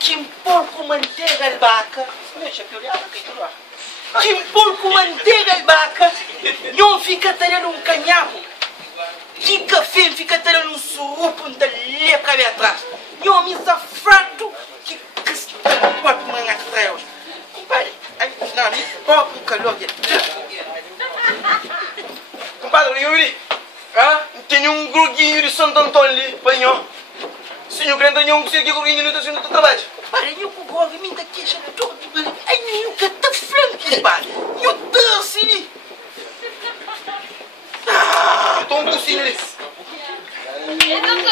Quem pouco manteiga albahaca, quem pouco manteiga albahaca, não fica tendo um canhaco. Que café fica tendo um surupo da leca ali atrás. Não me frato que está quatro manhã atrás. Compadre, não, me pouco calor. Compadre, Yuri, tem um gruguinho de Santo Antônio ali, panhão. Senhor grande, não consegue correr no teu trabalho. Compadre, eu com o government aqui já todo. Ai, eu que tá flanco, compadre. Eu danço ali. Tô um cocinho ali.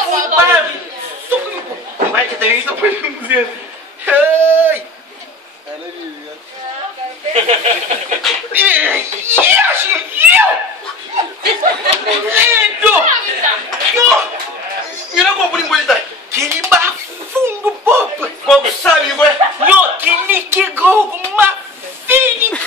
Compadre, vai que tem isso para ele dizer. Ai. Eu não vou por embolidar. Que ele bafundo, popa. Como sabe, não é? Não, que ele quebrou uma filha.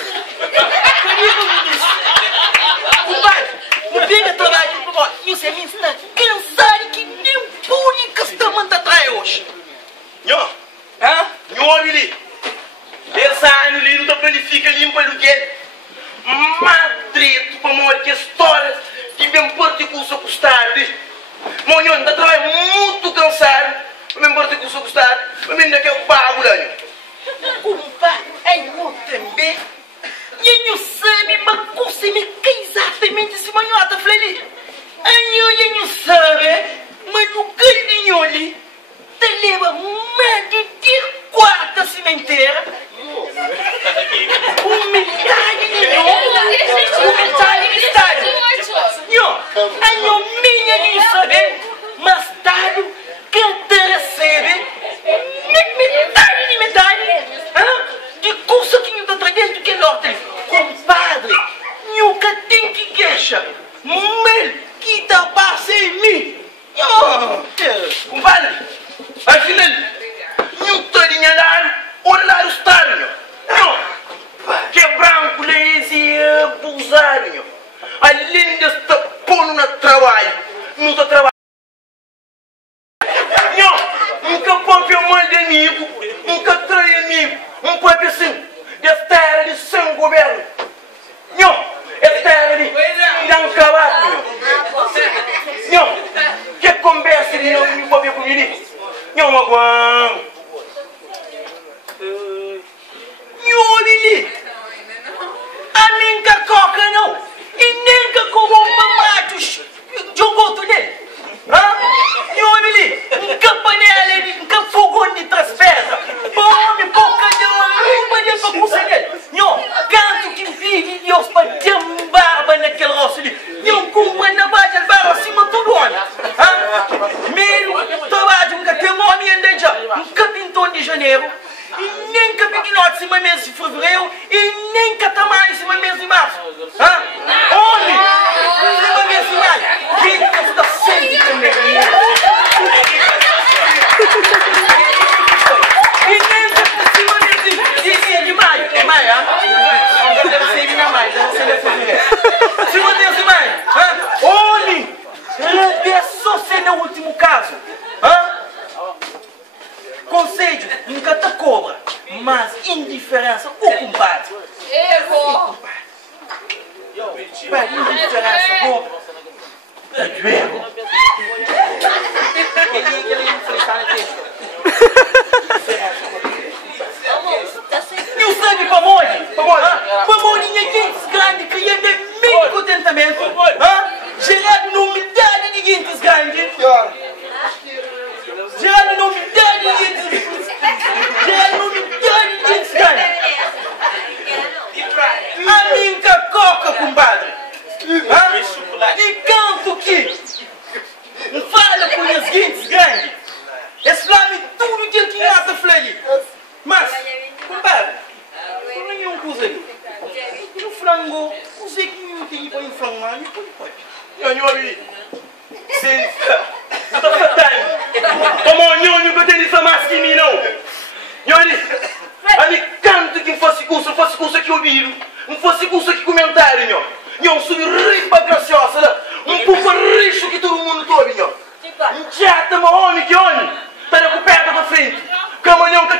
Compadre, não pega trabalho. Isso é minha cansado que nem um público está mandando atrás hoje. Não, não, ali. Esse ano ali não planifica limpa o que madreto para morrer que história de bem porto com o seu custado. Monhão, está trabalhando muito cansado. Bem porto com o seu custado. Mas ainda quer o bagulho. Compadre, é eu também. E eu sei, mas você me quer exatamente esse manhota, Fleli. Eu não sabe, mas no caninho ali, te leva mais de quarta cimenteira. Metade de novo, metade de estádio. Não, minha não sabe, mas tarde que te recebe metade de curso que não está trazendo que norte. Compadre, nunca tem que queixar. Mas que tá passando em mim. Compadre, afinal, não estou dinheiro, olhar o estádio. Que é branco, lazy, abusado. Além de estar pondo no trabalho, não está trabalhando. Nunca pode mal de amigo, nunca trai amigo. Não pode assim, esta era de sem governo. Esta era de não acabar. Que conversa de não me pode com ele. Não aguento. Lili, a minha coca não, e nem que como um mamato jogou tudo dele. Lili, um campanelli, um fogão de traspesa, bom, boca de uma de para puxar dele. Canto que vive Deus para jambarba naquele rosto ali. Não compra na base de barra acima do ano. Mesmo trabalho, nunca tem nome ainda já, nunca pintou de janeiro. E nem que pequenote se mês de fevereiro e nem que tamanho se mês de março. Onde? Se mês de maio. Quem está sempre também? E nem que se de maio. É maio, Agora deve ser de maio, deve ser de fevereiro. Se mês de maio. Onde? É só ser no último caso. Conselho, nunca te cobra, mas indiferença, o compadre. Erro! Indiferença, boa. É de erro. Não sabe para morrer? Para morrer é gente grande que ia ter meio contentamento. Gerado não me dá de gente grande. Gerado não me dá de gente. Gerado não me dá de gente grande. A minha coca, compadre. E canto que fala com as gente grandes. Esse lá é tudo que ele tinha a flagir. Mas, compadre, não é nenhum coisa aí. No frango, o Zé que não tem para inflamar, não pode. Eu ali. Sim. Não está fatando. Como o nhonho que eu tenho essa máscara em mim, não. Nhonho, ali canto que fosse curso que eu vi. Não fosse curso que comentário, nhonho. Nhonho, sou rico, graciosa. Um pouco rico que todo mundo todo, nhonho. Já estamos homem que homem. Está na coberta da frente. Que amanhã que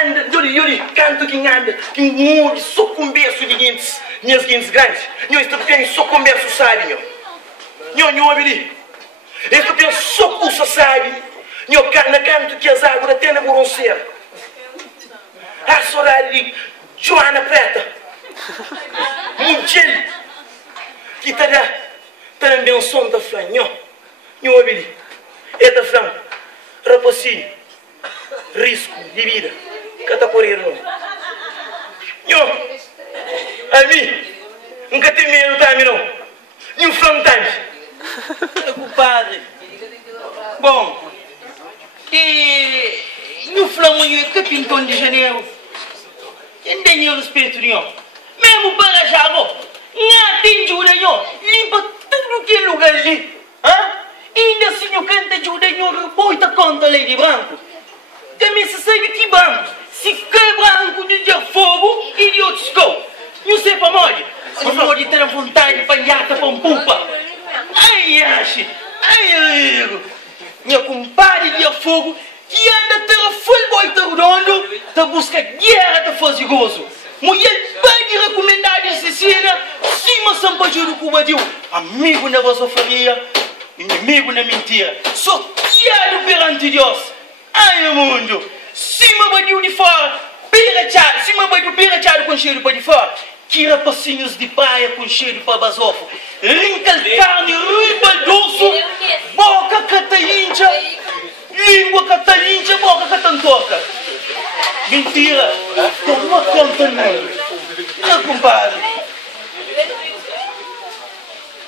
anda, Yuri, canto que anda, que mude, só converso de guintes, minhas guintes grandes. Nós estamos bem, só converso, sabe, Nho, abri. Estou bem, só curso, sabe. Nho, carna, canto que as águas até na boronceira. A sorar de Joana Preta. Munchel. Que também um som da flan, Nho, abri. Eta flan, rapacinho, risco de vida. Cata correr, não. A mim, nunca tem medo, tá, não? Nenhum flan tanto. Compadre. Bom, e no flamanho é Capitão de Janeiro. Quem tem o respeito, não? Mesmo para já, não tem ajuda, não. Limpa tudo que é lugar ali. Ainda assim, o canta ajuda, não. Boita conta, Lady Branco. Também se sabe que branco. Se cai branco de fogo e de outros gol. Não sei para onde. Não pode ter a vontade de nhata para um pupa. Ai, ache. Ai, amigo. Minha compadre de fogo que anda ter full boita redondo da busca guerra de fazer gozo. Mulher pede recomendar essa cena. Cima sampajuro cubadiu. Amigo na vossa família. Inimigo na mentira. Só guiado perante Deus. Ai, mundo. Cima badiu de fora. Pirachado. Cima badiu pirachado com cheiro para de fora. Tira passinhos de praia com cheiro para basofo. Rinca de carne, riba doce. Boca catalincha. Língua catalincha, boca catantoca. Mentira. Toma conta não. Compadre.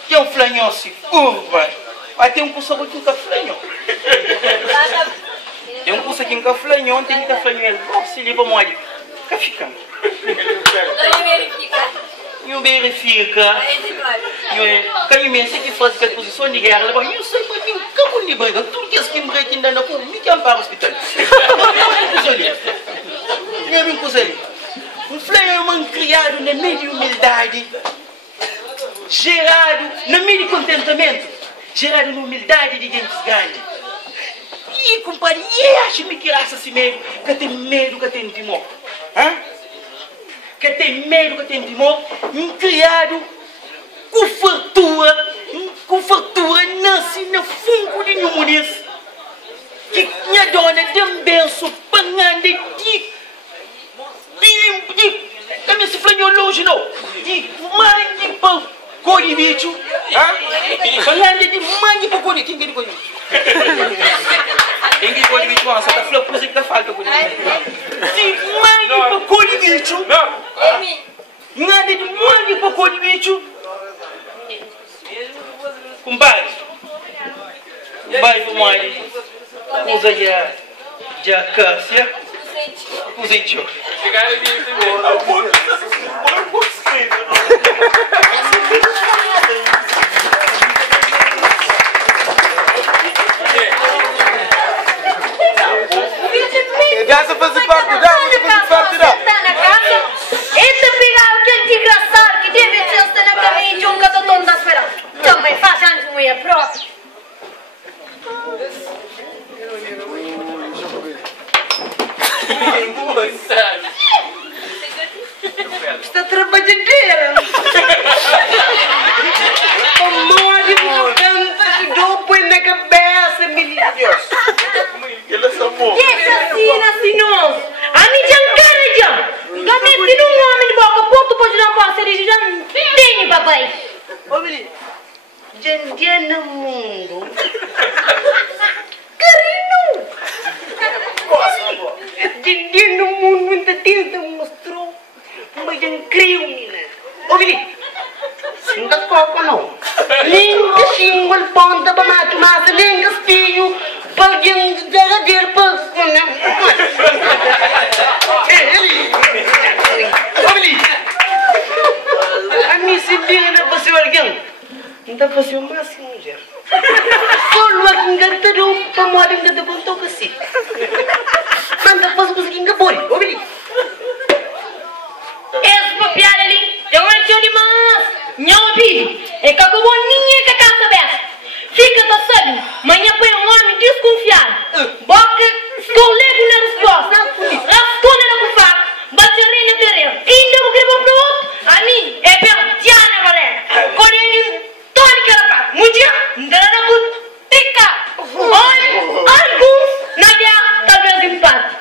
Que é um flanhosse. Vai ter um curso aqui que é flanhão. Tem um curso aqui que é flanhão, tem que é flanhão. Se livra moede. Fica ficando. Não verifica. Quem me ensina que faz a posição de guerra, eu sei que tem um campo de briga. Tudo que é que me ainda não come, me quer para o hospital. Nem me coisa ali. Um flanhão criado na meio de humildade, gerado na meio de contentamento, gerado na humildade de gente grande. E compadre, acho-me que raça assim mesmo, que tem medo, que tem temor. Que tem medo, que tem temor, criado com fartura, nasce no fungo de pneumonia. Que minha dona tem um benço, pangando de também se flanhou longe, não. De mãe para cor bicho. Falando de mãe para cor de quem que cor de bicho? Quem que cor de bicho? Nossa, tá falando coisa que tá falta com ele. De mãe para cor de bicho. Nada de mãe para cor de bicho. Compadre. Vai para mãe. Usa já Cássia. Usei-te. Dá-se a fazer parte dá. Esse pegar aquele desgraçado que deve ser na caminho de um catotão da esperança. Também faz antes de mulher própria. Está trabalhadeira. O molho canta que dou põe na cabeça, menino Deus. Que assassina, senhor? A mim já quero já. Gamete de um homem de boca, ponto pode não passar e já tem, papai. Ô, menino. Gente no mundo. Carino. Gente no mundo, muita tinta mostrou. Mas incrível, menina. Ô, menino. Singa coco, não. Linga, xingol, ponta, bamate, massa, linga, espinho. Palguinho, derradeiro, palco, né? Ô, menino. A mim se liga na passeio alguém. Não dá para ser o máximo, mulher. Só logo engatado para morar em cada ponto que se. Não dá para fazer que boi, ô menino. Esse papiar ali, eu não tinha de mas, não vi. É que acabou ninguém que a casa dessa. Fica passando, manhã põe um homem desconfiado. Boca, escolego na resposta. Rascou na Ndara butika. Alguns Nadia talvez empate.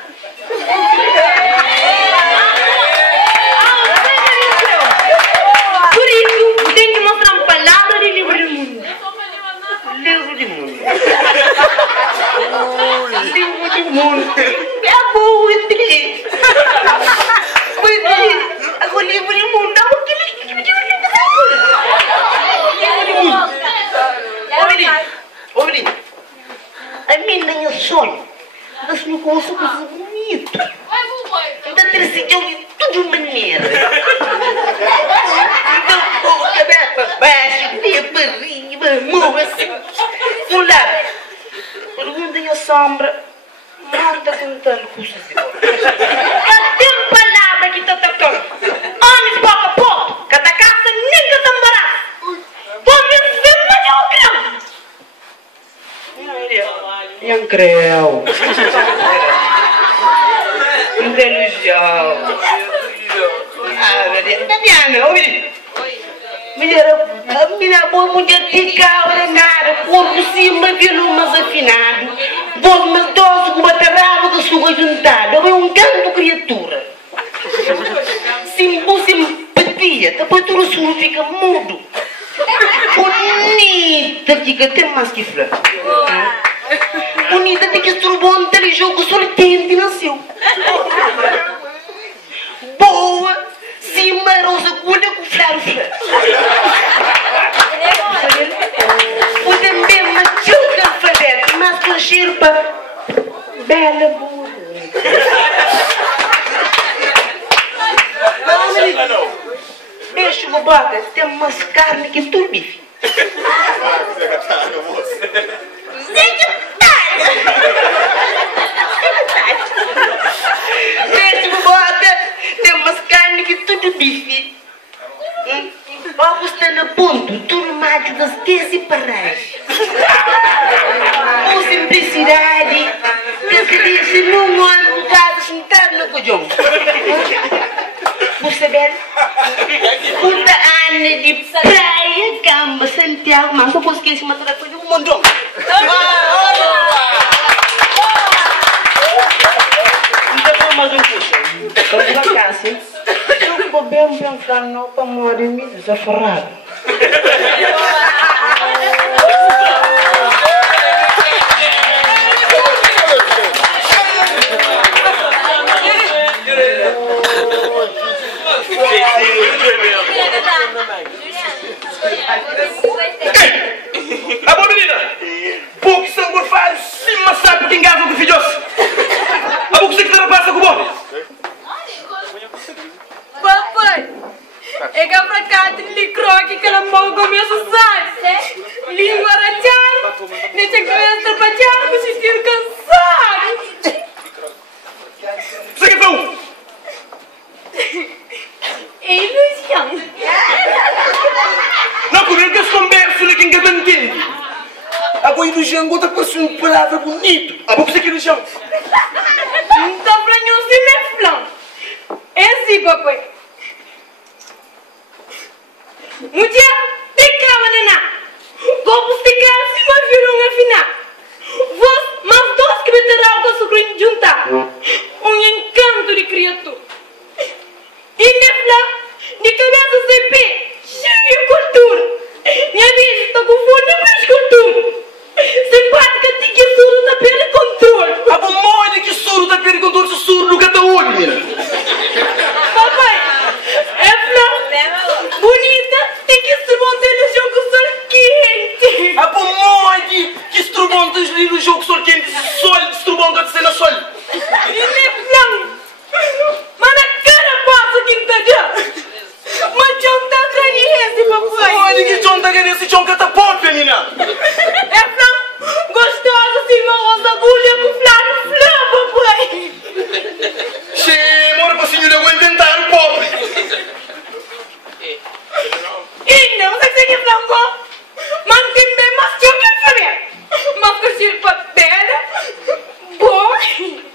Por isso, tem que mostrar uma palavra de livro do mundo. Livro do mundo. Livro do mundo. É boa, inteligente. Agora, livro do mundo, dá um Ô, menino, a mim nem é sonho. Mas não gosto de coisa bonita. Ainda decidiu de tudo maneira. Então, com a cabeça para baixo, meia barrinha, uma mão assim. Um lado. Perguntem a sombra. Manda contando com o seu. Cadê a palavra que está tocando? Homens pouco a pouco. Cada caça nem cada embaraço. Come ser mediocre. Não creu. Inteligente. Daniana, ouve. Mulher, a minha boa mulher fica ordenada, corpo cima, violão mais afinado, voz mais doce, com uma tarava da sua juntada. É um canto criatura. Simpatia, depois tudo suro fica mudo. Bonita, fica até mais que flor. Bonita, tem que estrubou aquele jogo soltente nasceu. Boa, cima, rosa, colha com flor. Pode mesmo machuca fazer, mas com cheiro para bela boa. Deixa uma boca, tem umas carnes que tu bife. Deixa uma boca, tem umas carnes que tudo bife. Ovos está no ponto, tudo macho das 10 e paragens. Com simplicidade, que se diz num ano cada sentado no cojão. Você vê? Puta Ana de praia, Gamba, Santiago, mas não consegui se matar a coisa do mondão. Então vamos mais um puxa. Vamos lá cá, assim. Eu vou bem pensar não para morrer me desaforrado. A boa menina! Pouco sangue faz, sim, mas sabe que engasa o que filhos. A boa que você passa com o bom. Papai, é que para cá tem licroque que ela mal começa a usar. Língua rachar, deixa que eu trabalhar, me sentir cansado. Você que foi? É ilusão. Não, comigo que eu converso ali que ninguém entende. A boa ilusão, outra coisa, uma palavra bonita. A boa que você que ilusão. Não está para nenhum cineflão. É assim, papai. Mulher, tem calma, Nena. Como se calma, se uma violão afinar. Vós, mas dois que me terão com a sobrinha juntar. Um encanto de criatura. E nefla, de cabeça sem pé, cheio de cultura. Minha vida está com fome de cultura. Simpática, de que surdo da pele controle. A boa mãe que surdo da pele controle, se surdo no cada olho, menina. Papai, é flor, bonita, tem que se montar no jogo sol quente. A boa mãe que estrubontas ali no jogo sol quente, sol, estrubonta de cena sol. E nem flor. Mas na cara passa que não está. Mas John tá agradece, papai. Olha que John tá agradece, John que tá pop, menina. É flor, gostosa, assim, uma rosa agulha com flor, papai. Che, mora pra senhora, eu vou inventar o pobre. E não sei se é frango, mas tem bem mais que eu quero saber. Mas que sirva bela, boa, bonita.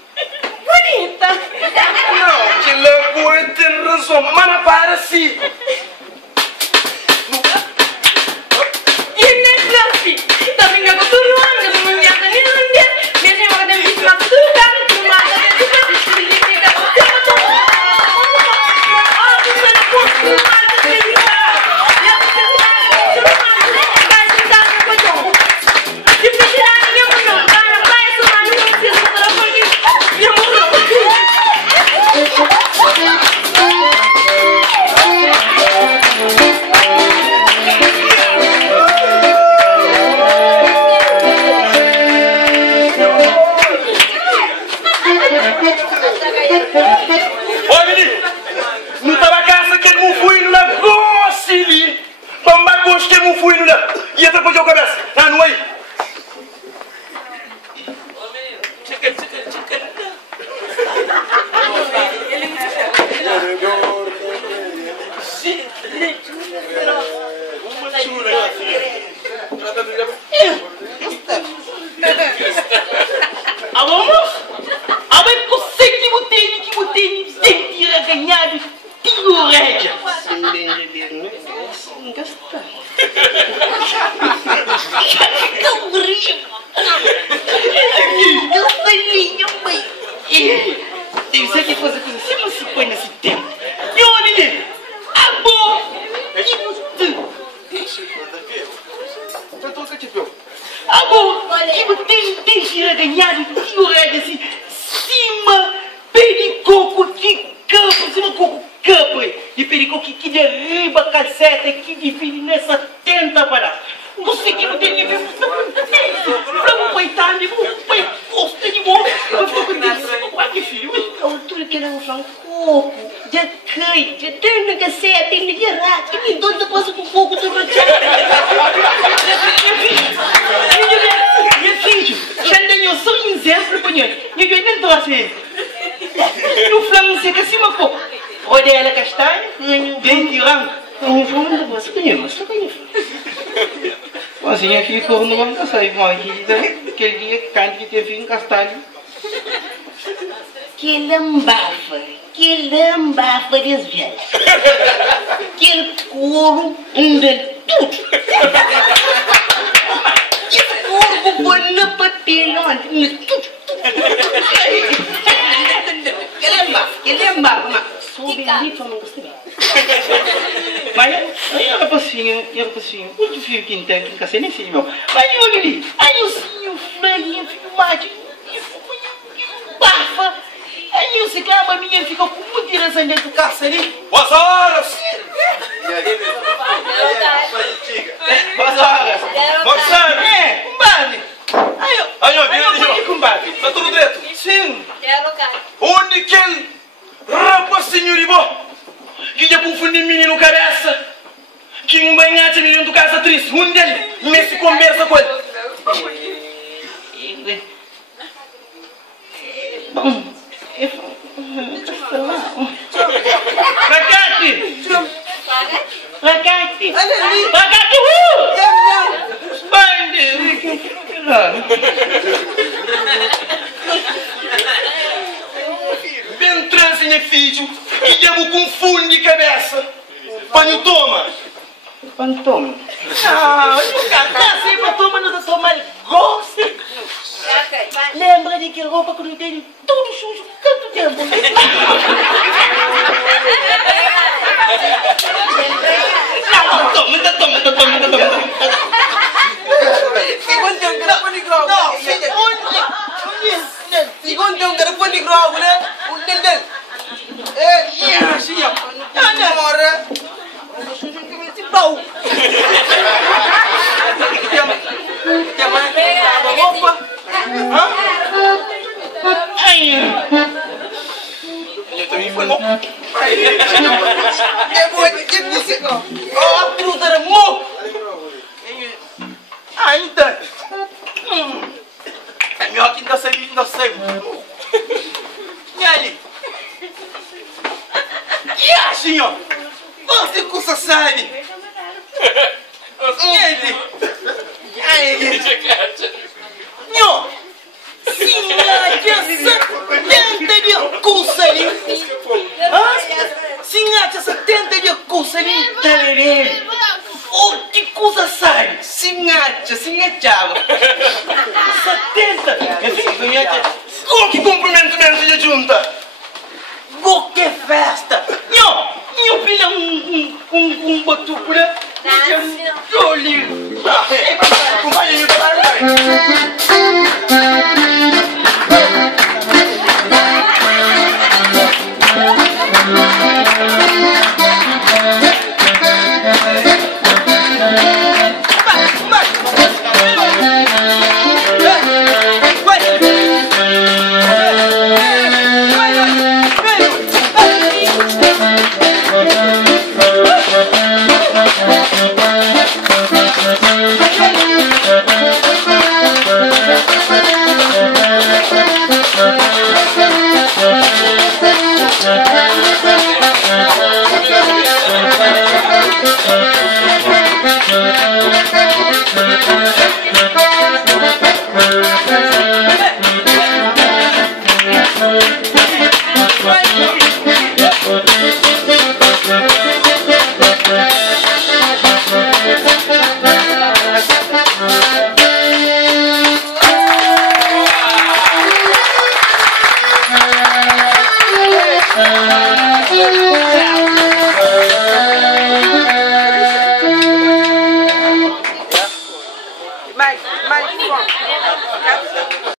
Vamos? Agora é você que botei, sentir a ganhar de tiro rédea. Não gostar. Tão brilho. Eu sei, mãe. Deve ser que coisa assim, mas se põe nesse tempo. E olha ali, amor, que você... Amor, que você tem ganhar de tiro rédea assim, cima, pericoco de campo, cima coco campo, e pericoco que derriba a calceta, que divide nessa tenta para. Você que não tem nível, não vai estar de vai gosta de bom, eu vou com que filho. A altura que era um coco, já cai, já tem na calceta, tem de rato, que doido passa com fogo do rachado. Minha filho, já tenho só um exemplo para nós. Eu nem estou assim. No flanco seca acima coco, rodela castanha, dente branco. Não vou mandar você conhecer, Assim aqui corno não vai sair mais aquele dia que teve em castanho. Que lambafa desviada. Que couro anda tudo. Que corvo põe no papelão, tudo. Que lambafa, soube ali para não gostar. Mas eu passinho, muito fio que tem aqui em casa, nem sei, meu. Mas olha ali, aí eu sim, o flaguinho, fico mate, bafa. Aí eu sei que a minha fica com muita direção dentro do carro ali. Boas horas! Boas horas. Moçada! Compadre. Aí eu compadre. Tá tudo direito? Sim. Onde que ele rapaz senhor Ibo? Que já confunde menino cabeça? Que um banhate menino do casa triste. Onde ele? Nesse conversa com ele. Ragazzi! Bem transe, meu filho. Que já confunde cabeça. Panho toma. Pantoma. Não, nunca sei para tomar, não toma gosto. Lembra de que roupa que não tem tudo sujo, tanto tempo. Não, toma. Segundo tem um garapão grau. Não, segundo tem um garapão grau, né? O dendel. Sim, não mora. Pau. Eu também foi bom. É bom, que disse? Oh, tudo era bom. Ainda. É melhor que ainda sei. E aí? E assim, ó. Você custa sabe? Niente. Nho. Singacha 70 de cussali. Singacha 70 de cussali. Oh, que coisa sai? Singacha. 70. Oh, que cumprimento de junta. Oh, que festa. Nho pilha um batucura. Olha.